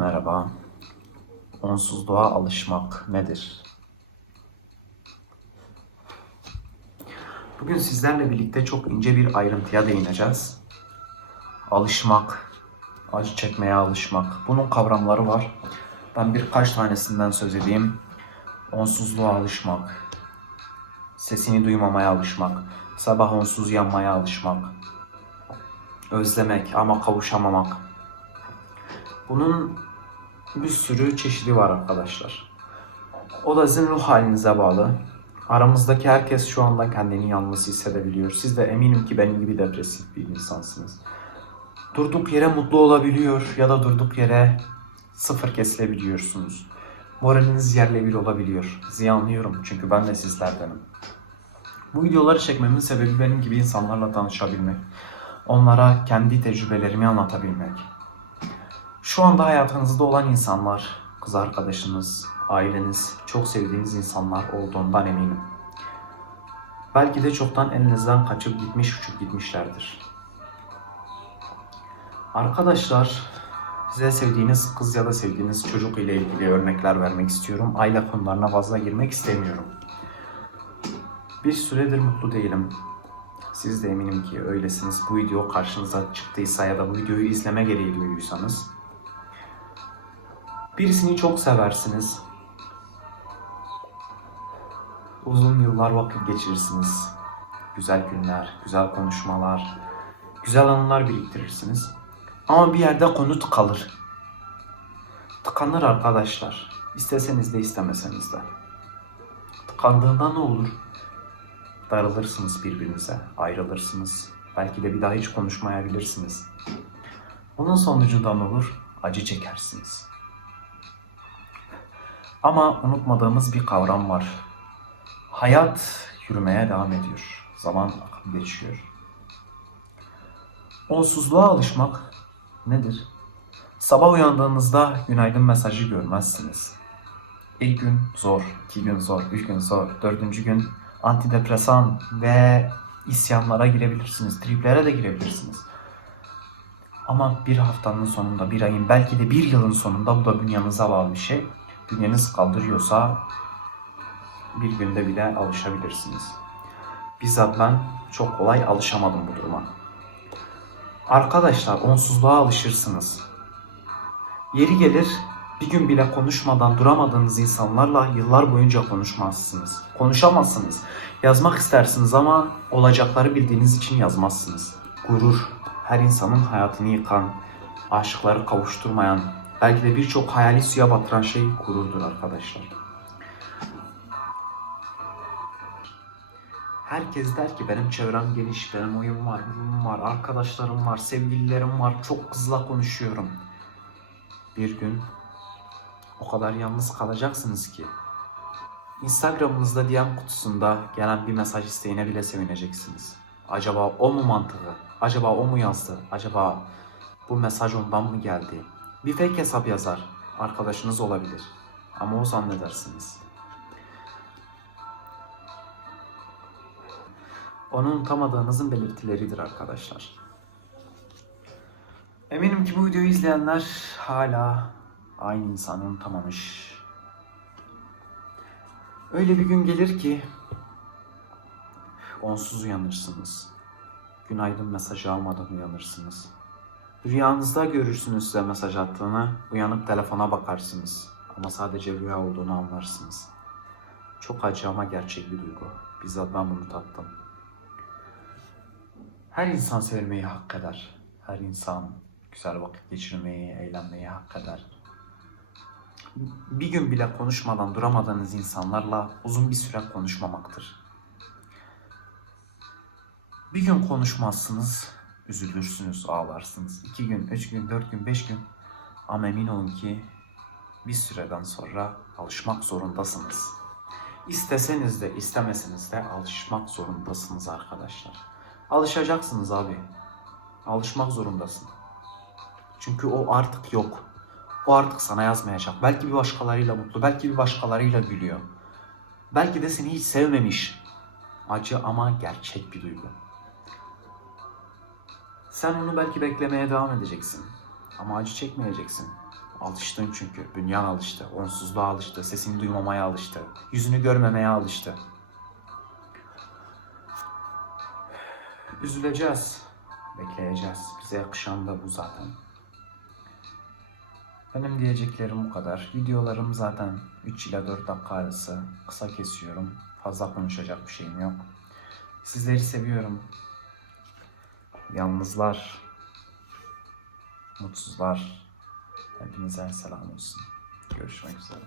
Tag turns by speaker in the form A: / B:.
A: Merhaba. Onsuzluğa alışmak nedir? Bugün sizlerle birlikte çok ince bir ayrıntıya değineceğiz. Alışmak, acı çekmeye alışmak. Bunun kavramları var. Ben birkaç tanesinden söz edeyim. Onsuzluğa alışmak, sesini duymamaya alışmak, sabah onsuz yanmaya alışmak, özlemek ama kavuşamamak. Bunun bir sürü çeşidi var arkadaşlar. O da sizin ruh halinize bağlı. Aramızdaki herkes şu anda kendini yalnız hissedebiliyor. Siz de eminim ki benim gibi depresif bir insansınız. Durduk yere mutlu olabiliyor ya da durduk yere sıfır kesilebiliyorsunuz. Moraliniz yerle bir olabiliyor. Sizi anlıyorum çünkü ben de sizlerdenim. Bu videoları çekmemin sebebi benim gibi insanlarla tanışabilmek. Onlara kendi tecrübelerimi anlatabilmek. Şu anda hayatınızda olan insanlar, kız arkadaşınız, aileniz, çok sevdiğiniz insanlar olduğundan eminim. Belki de çoktan elinizden kaçıp gitmiş, uçup gitmişlerdir. Arkadaşlar, size sevdiğiniz kız ya da sevdiğiniz çocuk ile ilgili örnekler vermek istiyorum. Aile konularına fazla girmek istemiyorum. Bir süredir mutlu değilim. Siz de eminim ki öylesiniz. Bu video karşınıza çıktıysa ya da bu videoyu izleme gereği duyduysanız. Birisini çok seversiniz. Uzun yıllar vakit geçirirsiniz. Güzel günler, güzel konuşmalar, güzel anılar biriktirirsiniz. Ama bir yerde konu tıkalır. Tıkanır arkadaşlar. İsteseniz de istemeseniz de. Tıkandığında ne olur? Darılırsınız birbirinize, ayrılırsınız. Belki de bir daha hiç konuşmayabilirsiniz. Onun sonucunda ne olur? Acı çekersiniz. Ama unutmadığımız bir kavram var. Hayat yürümeye devam ediyor. Zaman akıp geçiyor. Onsuzluğa alışmak nedir? Sabah uyandığınızda günaydın mesajı görmezsiniz. İlk gün zor, iki gün zor, üç gün zor, dördüncü gün antidepresan ve isyanlara girebilirsiniz, triplere de girebilirsiniz. Ama bir haftanın sonunda, bir ayın, belki de bir yılın sonunda bu da dünyanıza bağlı bir şey. Bünyeniz kaldırıyorsa bir günde bile alışabilirsiniz. Bizzat ben çok kolay alışamadım bu duruma. Arkadaşlar onsuzluğa alışırsınız. Yeri gelir bir gün bile konuşmadan duramadığınız insanlarla yıllar boyunca konuşmazsınız. Konuşamazsınız. Yazmak istersiniz ama olacakları bildiğiniz için yazmazsınız. Gurur, her insanın hayatını yıkan, aşıkları kavuşturmayan, belki de birçok hayali suya batıran şey gururdur arkadaşlar. Herkes der ki benim çevrem geniş, benim oyum var, buyum var, arkadaşlarım var, sevgililerim var, çok kızla konuşuyorum. Bir gün o kadar yalnız kalacaksınız ki Instagram'ınızda DM kutusunda gelen bir mesaj isteğine bile sevineceksiniz. Acaba o mu mantığı? Acaba o mu yazdı? Acaba bu mesaj ondan mı geldi? Bir fake hesap yazar. Arkadaşınız olabilir. Ama o zannedersiniz. Onu unutamadığınızın belirtileridir arkadaşlar. Eminim ki bu videoyu izleyenler hala aynı insanı unutamamış. Öyle bir gün gelir ki onsuz uyanırsınız. Günaydın mesajı almadan uyanırsınız. Rüyanızda görürsünüz size mesaj attığını, uyanıp telefona bakarsınız. Ama sadece rüya olduğunu anlarsınız. Çok acı ama gerçek bir duygu. Bizzat ben bunu tattım. Her insan sevmeyi hak eder. Her insan güzel vakit geçirmeyi, eğlenmeyi hak eder. Bir gün bile konuşmadan duramadığınız insanlarla uzun bir süre konuşmamaktır. Bir gün konuşmazsınız, üzülürsünüz, ağlarsınız. İki gün, üç gün, dört gün, beş gün. Ama emin olun ki bir süreden sonra alışmak zorundasınız. İsteseniz de istemeseniz de alışmak zorundasınız arkadaşlar. Alışacaksınız abi. Alışmak zorundasın. Çünkü o artık yok. O artık sana yazmayacak. Belki bir başkalarıyla mutlu, belki bir başkalarıyla gülüyor. Belki de seni hiç sevmemiş. Acı ama gerçek bir duygu. Sen onu belki beklemeye devam edeceksin. Ama acı çekmeyeceksin. Alıştın çünkü. Bünyan alıştı. Onsuzluğa alıştı. Sesini duymamaya alıştı. Yüzünü görmemeye alıştı. Üzüleceğiz. Bekleyeceğiz. Bize yakışan da bu zaten. Benim diyeceklerim bu kadar. Videolarım zaten 3 ile 4 dakika arası. Kısa kesiyorum. Fazla konuşacak bir şeyim yok. Sizleri seviyorum. Yalnızlar, mutsuzlar. Hepinize selam olsun. Görüşmek üzere.